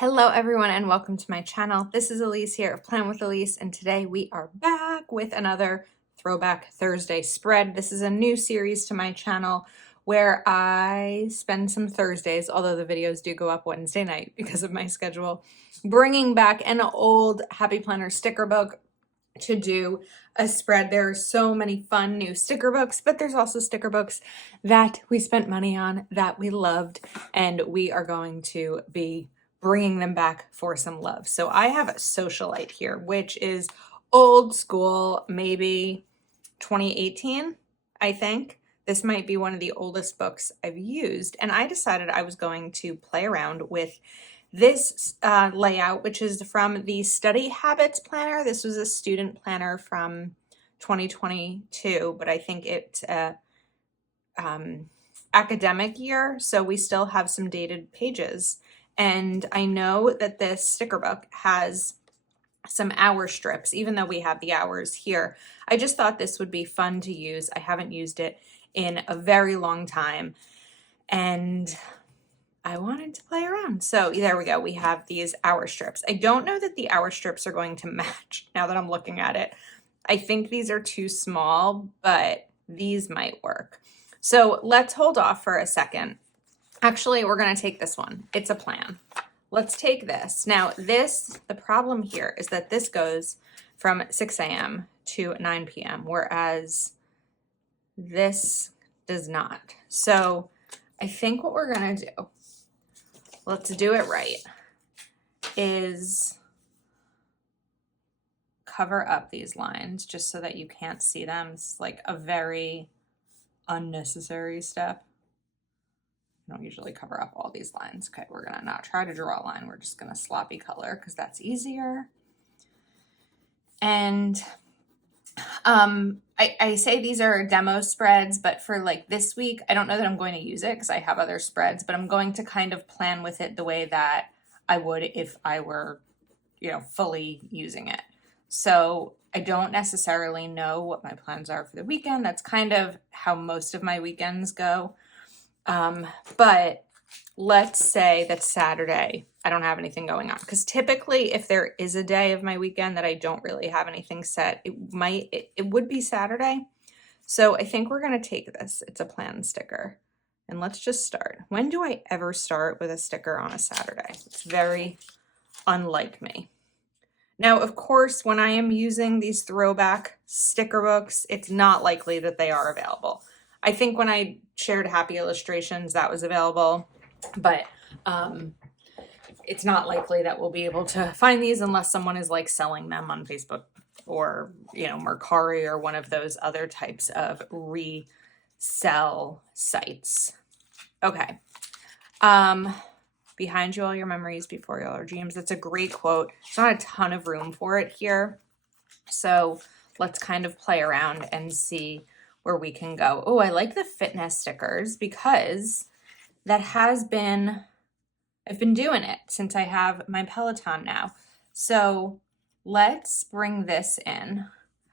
Hello everyone and welcome to my channel. This is Elise here of Plan with Elise, and today we are back with another Throwback Thursday spread. This is a new series to my channel where I spend some Thursdays, although the videos do go up Wednesday night because of my schedule, bringing back an old Happy Planner sticker book to do a spread. There are so many fun new sticker books, but there's also sticker books that we spent money on that we loved, and we are going to be bringing them back for some love. So I have a Socialite here, which is old school, maybe 2018, I think. This might be one of the oldest books I've used, and I decided I was going to play around with this layout, which is from the Study Habits Planner. This was a student planner from 2022, but I think it's academic year, so we still have some dated pages. And I know that this sticker book has some hour strips, even though we have the hours here. I just thought this would be fun to use. I haven't used it in a very long time, and I wanted to play around. So there we go. We have these hour strips. I don't know that the hour strips are going to match now that I'm looking at it. I think these are too small, but these might work. So let's hold off for a second. Actually, we're going to take this one. It's a plan. Let's take this. Now the problem here is that this goes from 6 a.m. to 9 p.m., whereas this does not. So I think what we're going to do, let's do it right, is cover up these lines just so that you can't see them. It's like a very unnecessary step. I don't usually cover up all these lines. Okay, we're gonna not try to draw a line. We're just gonna sloppy color because that's easier. And I say these are demo spreads, but for like this week, I don't know that I'm going to use it because I have other spreads, but I'm going to kind of plan with it the way that I would if I were, fully using it. So I don't necessarily know what my plans are for the weekend. That's kind of how most of my weekends go. But let's say that Saturday, I don't have anything going on, because typically if there is a day of my weekend that I don't really have anything set, it would be Saturday. So I think we're going to take this. It's a plan sticker, and let's just start. When do I ever start with a sticker on a Saturday? It's very unlike me. Now, of course, when I am using these throwback sticker books, it's not likely that they are available. I think when I shared Happy Illustrations, that was available, but it's not likely that we'll be able to find these unless someone is like selling them on Facebook or, Mercari or one of those other types of resell sites. Okay. Behind you all your memories, before you all your dreams. That's a great quote. There's not a ton of room for it here, so let's kind of play around and see where we can go. Oh, I like the fitness stickers because I've been doing it since I have my Peloton now. So let's bring this in.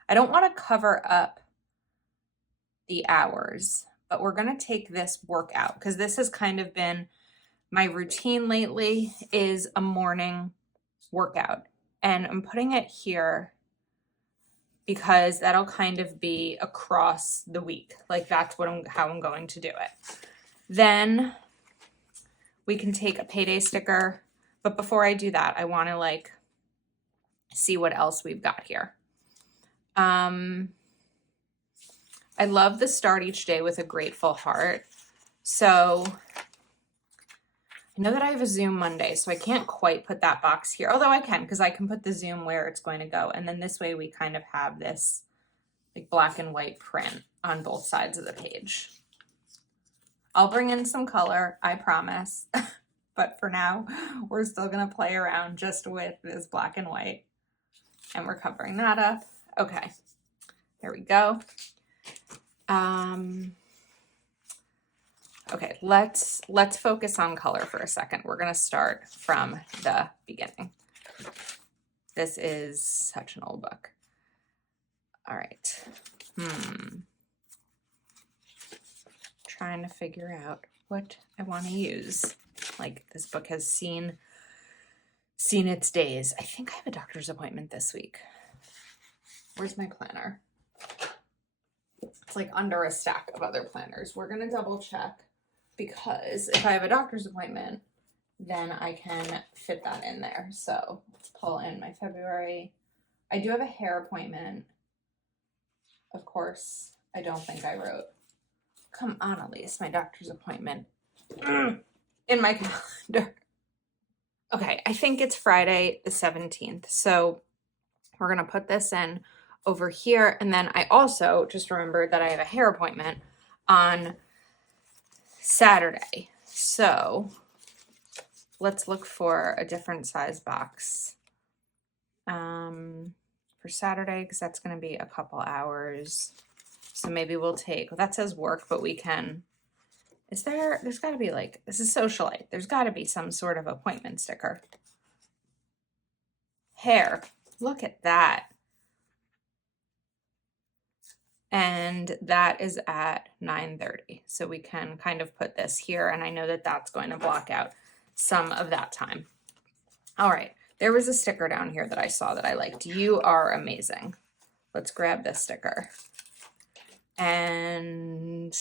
I don't want to cover up the hours, but we're going to take this workout because this has kind of been my routine lately, is a morning workout. And I'm putting it here because that'll kind of be across the week. Like that's how I'm going to do it. Then we can take a payday sticker. But before I do that, I want to see what else we've got here. I love the start each day with a grateful heart. So I know that I have a Zoom Monday, so I can't quite put that box here, although I can, because I can put the Zoom where it's going to go. And then this way we kind of have this like black and white print on both sides of the page. I'll bring in some color, I promise. But for now, we're still going to play around just with this black and white. And we're covering that up. Okay, there we go. Okay, let's focus on color for a second. We're going to start from the beginning. This is such an old book. All right. Trying to figure out what I want to use. Like, this book has seen seen its days. I think I have a doctor's appointment this week. Where's my planner? It's like under a stack of other planners. We're gonna double check because if I have a doctor's appointment, then I can fit that in there. So let's pull in my February. I do have a hair appointment. Of course, I don't think I wrote. Come on, Elise, my doctor's appointment in my calendar. Okay, I think it's Friday the 17th. So we're gonna put this in over here. And then I also just remembered that I have a hair appointment on Saturday. So let's look for a different size box for Saturday, because that's going to be a couple hours. So maybe we'll take, well, that says work, but we can, there's got to be like, this is socialite. There's got to be some sort of appointment sticker. Hair, look at that. And that is at 9:30. So we can kind of put this here, and I know that that's going to block out some of that time. All right, there was a sticker down here that I saw that I liked. You are amazing. Let's grab this sticker. And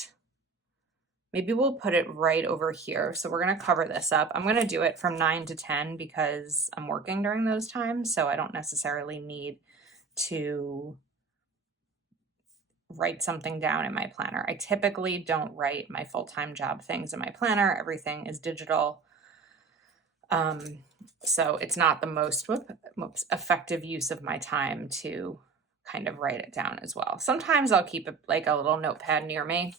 maybe we'll put it right over here. So we're going to cover this up. I'm going to do it from 9 to 10 because I'm working during those times, so I don't necessarily need to write something down in my planner. I typically don't write my full-time job things in my planner. Everything is digital. So it's not the most effective use of my time to kind of write it down as well. Sometimes I'll keep like a little notepad near me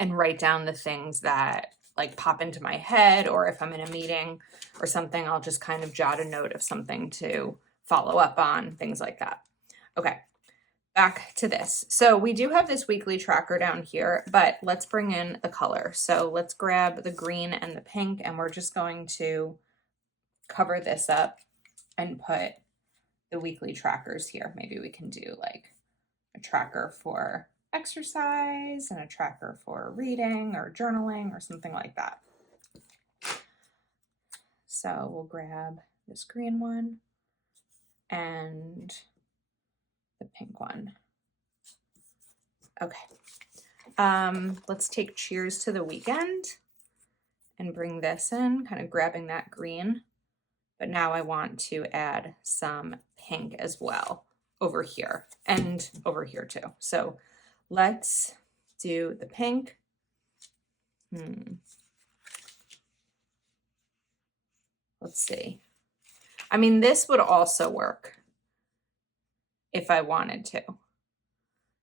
and write down the things that like pop into my head, or if I'm in a meeting or something, I'll just kind of jot a note of something to follow up on, things like that. Okay. Back to this. So we do have this weekly tracker down here, but let's bring in the color. So let's grab the green and the pink, and we're just going to cover this up and put the weekly trackers here. Maybe we can do like a tracker for exercise and a tracker for reading or journaling or something like that. So we'll grab this green one and the pink one. Okay. Let's take cheers to the weekend and bring this in, kind of grabbing that green. But now I want to add some pink as well over here and over here too. So let's do the pink. Let's see. I mean, this would also work if I wanted to.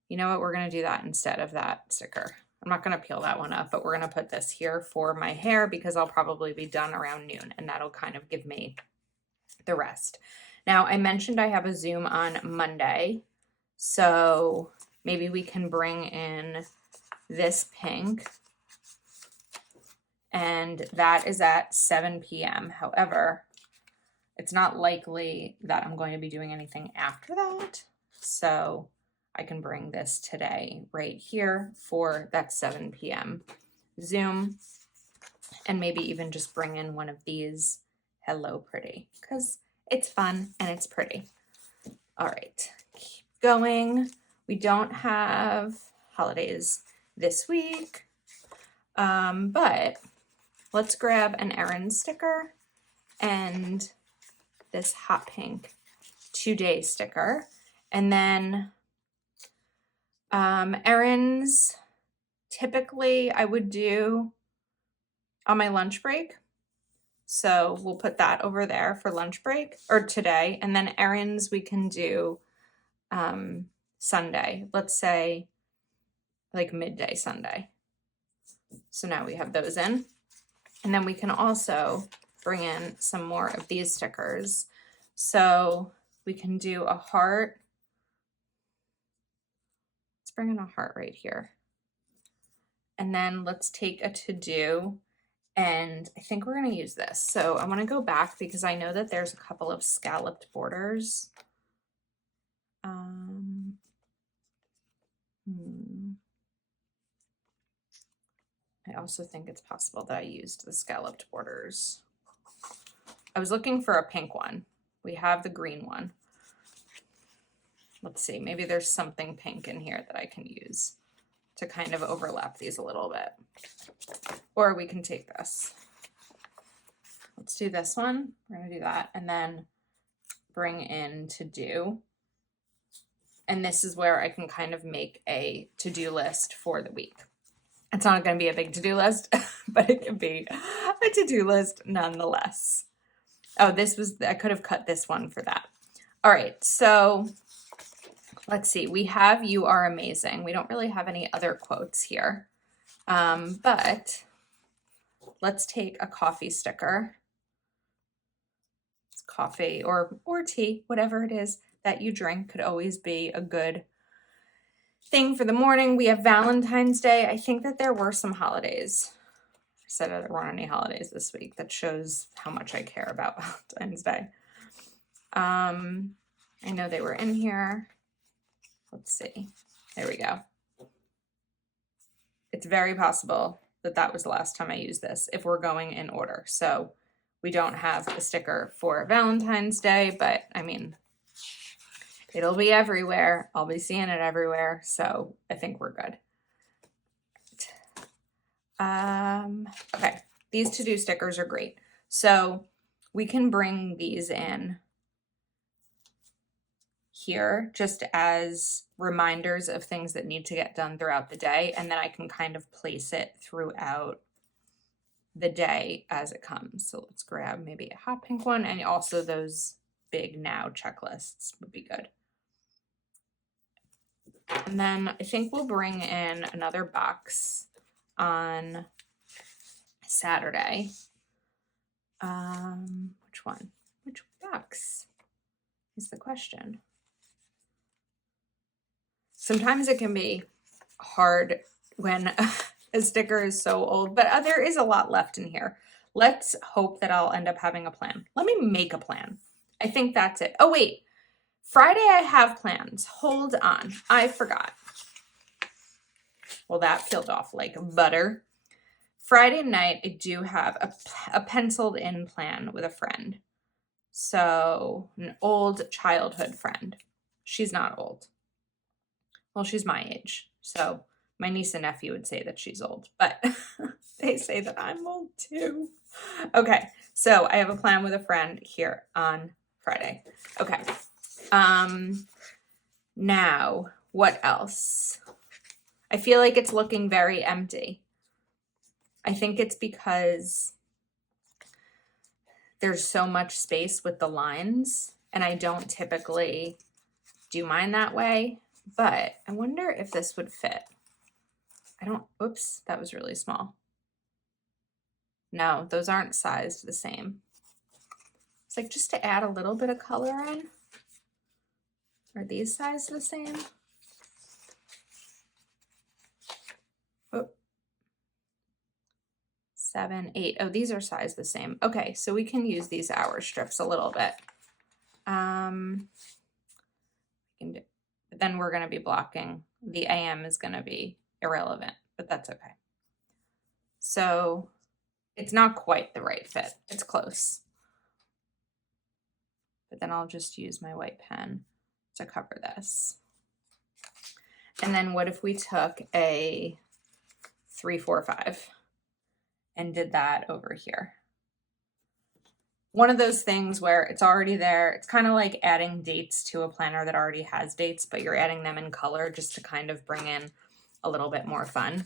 You know what? We're going to do that instead of that sticker. I'm not going to peel that one up, but we're going to put this here for my hair because I'll probably be done around noon, and that'll kind of give me the rest. Now, I mentioned I have a Zoom on Monday, so maybe we can bring in this pink, and that is at 7 p.m. However, it's not likely that I'm going to be doing anything after that, so I can bring this today right here for that 7 p.m. Zoom, and maybe even just bring in one of these Hello Pretty, because it's fun and it's pretty. All right, keep going. We don't have holidays this week, but let's grab an Erin sticker and this hot pink 2-day sticker, and then errands, typically I would do on my lunch break. So we'll put that over there for lunch break or today. And then errands we can do Sunday. Let's say like midday Sunday. So now we have those in. And then we can also bring in some more of these stickers. So we can do a heart. Bring in a heart right here. And then let's take a to-do, and I think we're going to use this. So I want to go back because I know that there's a couple of scalloped borders. I also think it's possible that I used the scalloped borders I was looking for a pink one. We have the green one. Let's see, maybe there's something pink in here that I can use to kind of overlap these a little bit. Or we can take this. Let's do this one. We're gonna do that and then bring in to do. And this is where I can kind of make a to-do list for the week. It's not gonna be a big to-do list, but it can be a to-do list nonetheless. Oh, I could have cut this one for that. All right, so let's see. We have "You are amazing." We don't really have any other quotes here, but let's take a coffee sticker. It's coffee or tea, whatever it is that you drink could always be a good thing for the morning. We have Valentine's Day. I think that there were some holidays. I said there weren't any holidays this week. That shows how much I care about Valentine's Day. I know they were in here. Let's see. There we go. It's very possible that that was the last time I used this if we're going in order. So we don't have a sticker for Valentine's Day, but I mean, it'll be everywhere. I'll be seeing it everywhere. So I think we're good. Okay, these to-do stickers are great. So we can bring these in here just as reminders of things that need to get done throughout the day. And then I can kind of place it throughout the day as it comes. So let's grab maybe a hot pink one, and also those big now checklists would be good. And then I think we'll bring in another box on Saturday. Which one? Which box is the question? Sometimes it can be hard when a sticker is so old, but there is a lot left in here. Let's hope that I'll end up having a plan. Let me make a plan. I think that's it. Oh, wait. Friday I have plans. Hold on. I forgot. Well, that peeled off like butter. Friday night, I do have a penciled in plan with a friend. So an old childhood friend. She's not old. Well, she's my age. So my niece and nephew would say that she's old, but they say that I'm old too. Okay, so I have a plan with a friend here on Friday. Okay. Now, what else? I feel like it's looking very empty. I think it's because there's so much space with the lines, and I don't typically do mine that way, but I wonder if this would fit. Oops, that was really small. No, those aren't sized the same. It's like just to add a little bit of color in. Are these sized the same? Oh. 7, 8. Oh, these are sized the same. Okay, so we can use these hour strips a little bit. But then we're going to be blocking. The AM is going to be irrelevant, but that's okay. So it's not quite the right fit. It's close. But then I'll just use my white pen to cover this. And then what if we took a 3, 4, 5 and did that over here? One of those things where it's already there. It's kind of like adding dates to a planner that already has dates, but you're adding them in color just to kind of bring in a little bit more fun.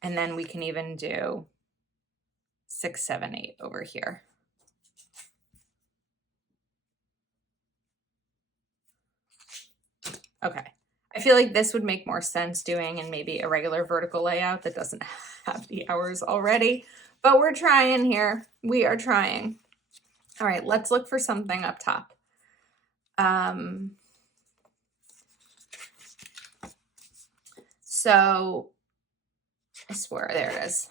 And then we can even do 6, 7, 8 over here. Okay. I feel like this would make more sense doing in maybe a regular vertical layout that doesn't have the hours already, but we're trying here. We are trying. All right, let's look for something up top. So I swear, there it is.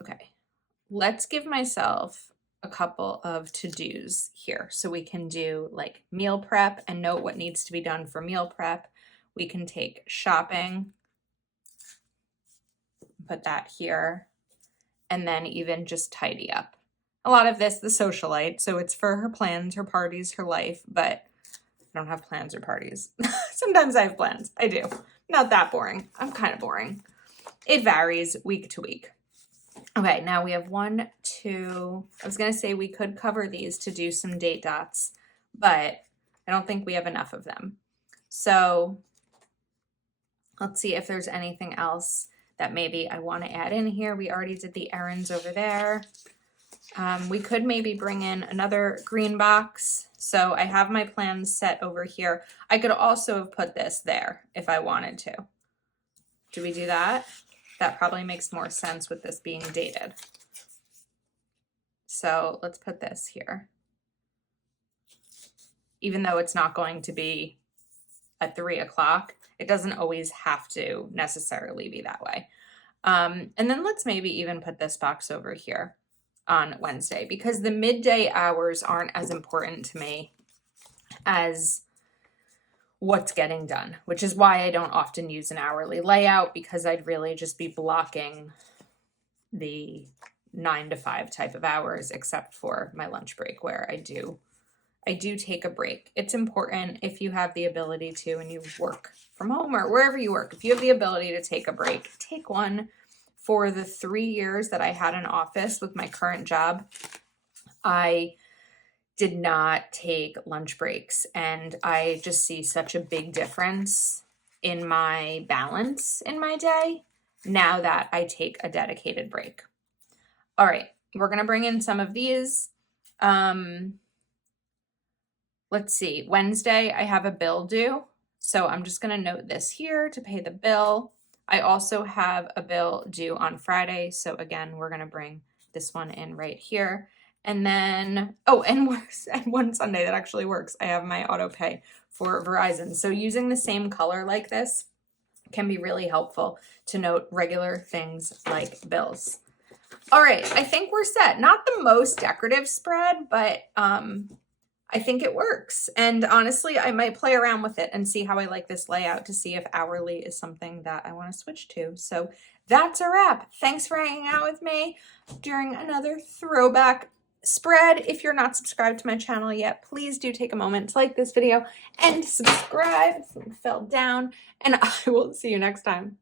Okay, let's give myself a couple of to-dos here. So we can do like meal prep and note what needs to be done for meal prep. We can take shopping, put that here, and then even just tidy up. a lot of this, the socialite. So it's for her plans, her parties, her life, but I don't have plans or parties. Sometimes I have plans. I do. Not that boring. I'm kind of boring. It varies week to week. Okay, now we have 1, 2. I was going to say we could cover these to do some date dots, but I don't think we have enough of them. So let's see if there's anything else that maybe I want to add in here. We already did the errands over there. We could maybe bring in another green box. So I have my plans set over here. I could also have put this there if I wanted to. Do we do that? That probably makes more sense with this being dated. So let's put this here. Even though it's not going to be at 3 o'clock, it doesn't always have to necessarily be that way. And then let's maybe even put this box over here on Wednesday, because the midday hours aren't as important to me as what's getting done, which is why I don't often use an hourly layout, because I'd really just be blocking the 9 to 5 type of hours, except for my lunch break where I do take a break. It's important if you have the ability to, and you work from home or wherever you work, if you have the ability to take a break, take one. For the 3 years that I had an office with my current job, I did not take lunch breaks, and I just see such a big difference in my balance in my day now that I take a dedicated break. All right, we're going to bring in some of these. Let's see, Wednesday I have a bill due, so I'm just going to note this here to pay the bill. I also have a bill due on Friday, so again, we're going to bring this one in right here. And then, oh, and one Sunday that actually works, I have my auto pay for Verizon. So using the same color like this can be really helpful to note regular things like bills. All right, I think we're set. Not the most decorative spread, but I think it works. And honestly, I might play around with it and see how I like this layout to see if hourly is something that I want to switch to. So that's a wrap. Thanks for hanging out with me during another throwback spread. If you're not subscribed to my channel yet, please do take a moment to like this video and subscribe. Something fell down, and I will see you next time.